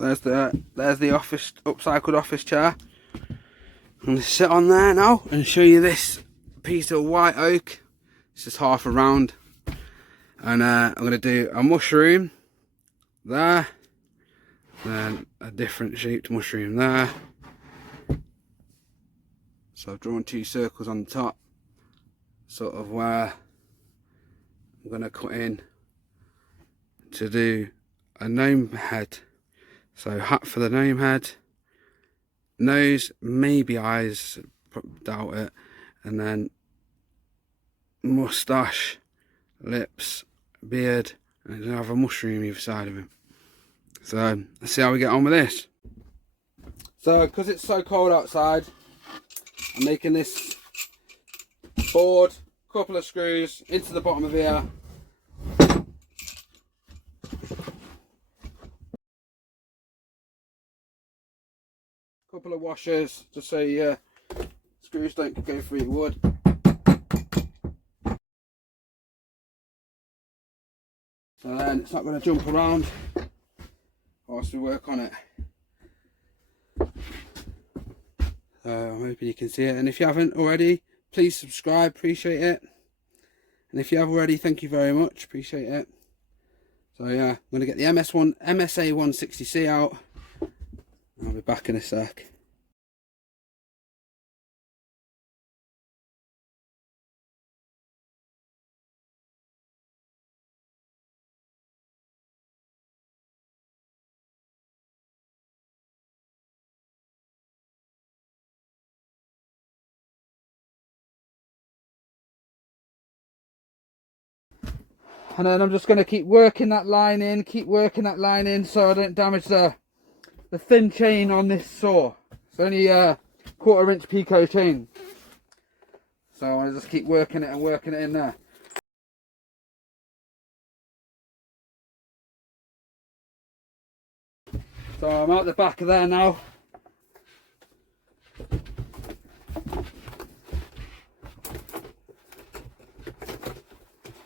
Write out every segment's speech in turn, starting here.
there's the office, upcycled office chair. I'm going to sit on there now and show you this piece of white oak. It's just half a round. And I'm going to do a mushroom there. Then a different shaped mushroom there. So I've drawn 2 circles on the top. Sort of where I'm going to cut in to do a gnome head. So hat for the gnome head. Nose, maybe eyes, doubt it. And then moustache, lips, beard, and he'll have a mushroom either side of him. So let's see how we get on with this. So because it's so cold outside, I'm making this board, couple of screws into the bottom of here. Couple of washers just so your screws don't go through your wood. So then it's not going to jump around whilst we work on it. So I'm hoping you can see it, and if you haven't already, please subscribe, appreciate it. And if you have already, thank you very much, appreciate it. So yeah, I'm going to get the MSA 160C out. I'll be back in a sec. And then I'm just going to keep working that line in, so I don't damage the thin chain on this saw. It's only a 1/4 inch Pico chain. So I want to just keep working it and working it in there. So I'm out the back of there now.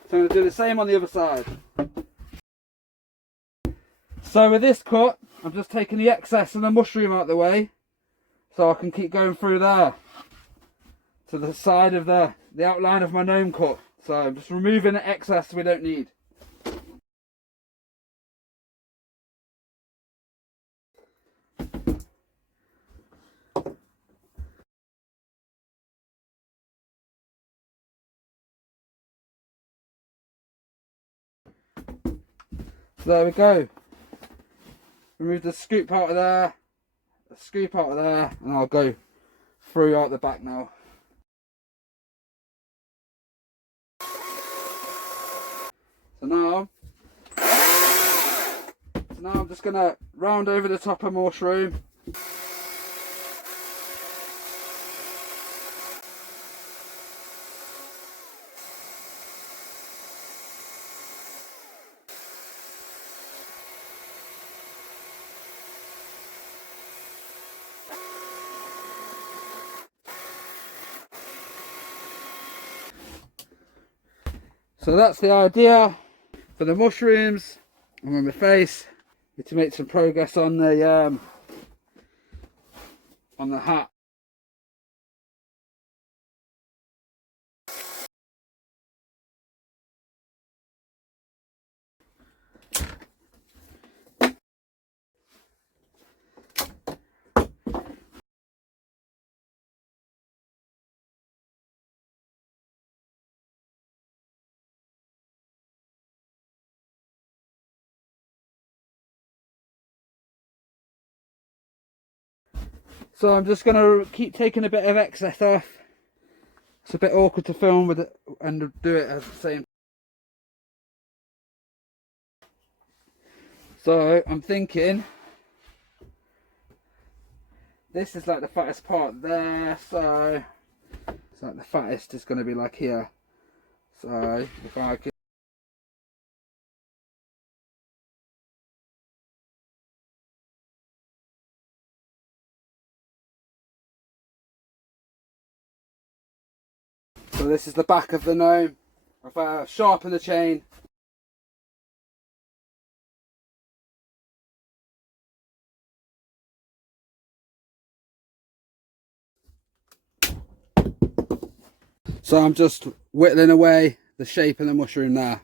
So I'm going to do the same on the other side. So with this cut, I'm just taking the excess and the mushroom out of the way, so I can keep going through there to the side of the outline of my gnome cut. So I'm just removing the excess we don't need. So there we go. Remove the scoop out of there, the scoop out of there, and I'll go through out the back now. So now I'm just going to round over the top of the mushroom. So that's the idea for the mushrooms. I'm on my face. Need to make some progress on the hat. So I'm just going to keep taking a bit of excess off. It's a bit awkward to film with it and do it at the same time. So I'm thinking this is like the fattest part there, so it's like the fattest is going to be like here. So if I can so this is the back of the gnome. I've sharpened the chain. So I'm just whittling away the shape of the mushroom there.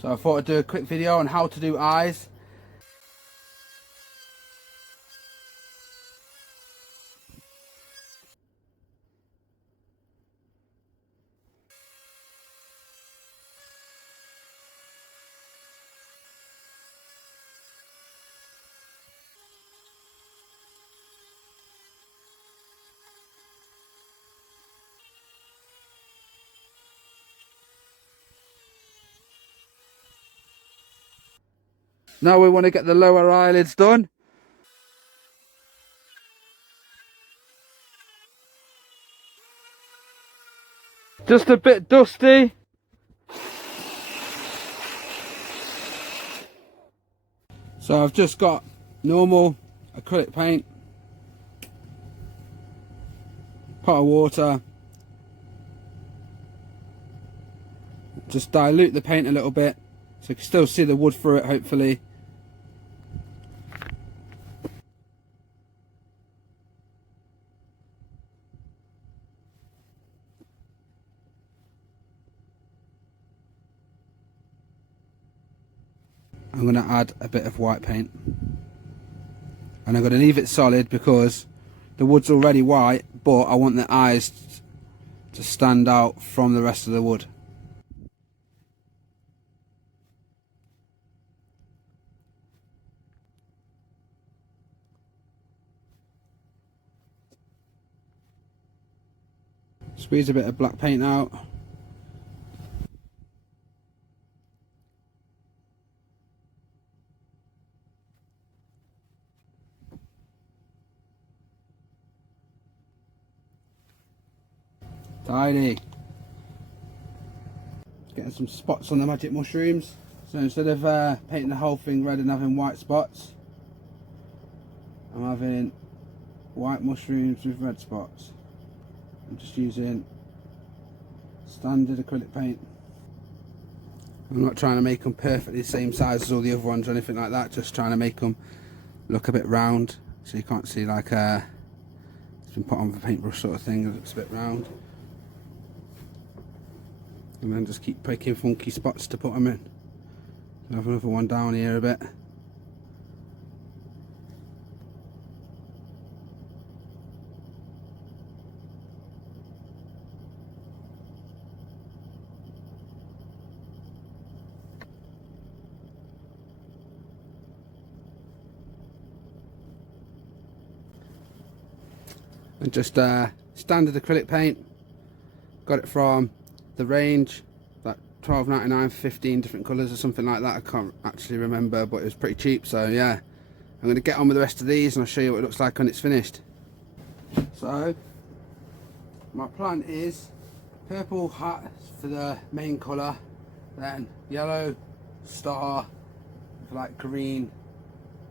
So I thought I'd do a quick video on how to do eyes. Now we want to get the lower eyelids done. Just a bit dusty. So I've just got normal acrylic paint, pot of water, just dilute the paint a little bit so you can still see the wood through it, hopefully. I'm going to add a bit of white paint, and I'm going to leave it solid because the wood's already white, but I want the eyes to stand out from the rest of the wood. Squeeze a bit of black paint out. Tidy. Getting some spots on the magic mushrooms. So instead of painting the whole thing red and having white spots, I'm having white mushrooms with red spots. I'm just using standard acrylic paint. I'm not trying to make them perfectly the same size as all the other ones or anything like that, just trying to make them look a bit round, so you can't see like it's been put on with a paintbrush sort of thing. It looks a bit round. And then just keep picking funky spots to put them in. I'll have another one down here a bit. And just standard acrylic paint. Got it from the range, like £12.99 for 15 different colours or something like that. I can't actually remember, but it was pretty cheap. So yeah, I'm going to get on with the rest of these and I'll show you what it looks like when it's finished. So my plan is purple hat for the main colour, then yellow star for like green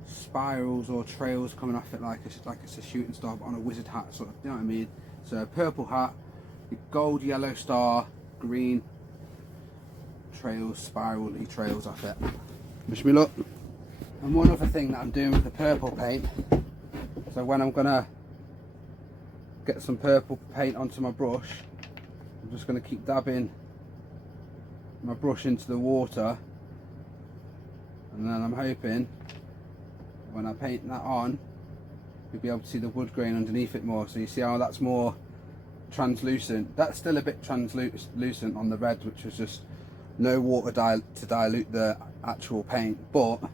spirals or trails coming off it, like it's a shooting star but on a wizard hat sort of, you know what I mean? So purple hat, gold yellow star, green trails, spirally trails off it. Wish me luck. And one other thing that I'm doing with the purple paint, so when I'm gonna get some purple paint onto my brush, I'm just gonna keep dabbing my brush into the water, and then I'm hoping when I paint that on, you'll be able to see the wood grain underneath it more. So you see how that's more translucent. That's still a bit translucent on the red, which was just no water to dilute the actual paint, but the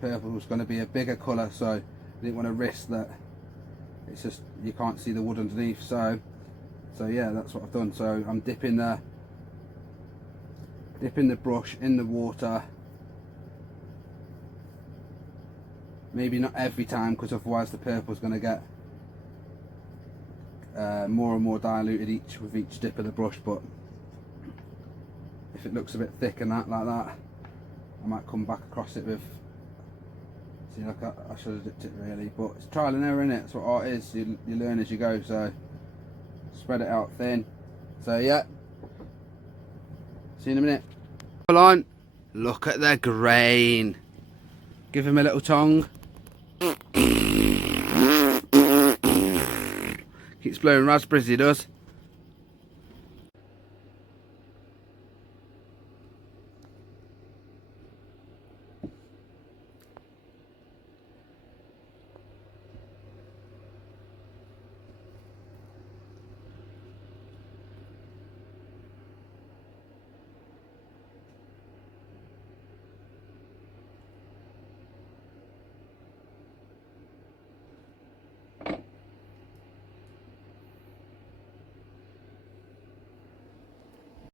purple was going to be a bigger colour, so I didn't want to risk that it's just you can't see the wood underneath. So yeah, that's what I've done. So I'm dipping the brush in the water. Maybe not every time, because otherwise the purple's going to get more and more diluted with each dip of the brush. But if it looks a bit thick and that like that, I might come back across it with. See, like I should have dipped it really, but it's trial and error, innit? That's what art is. You learn as you go. So spread it out thin. So yeah, see you in a minute. Hold on, look at the grain. Give him a little tongue. Keeps blowing raspberries, he does.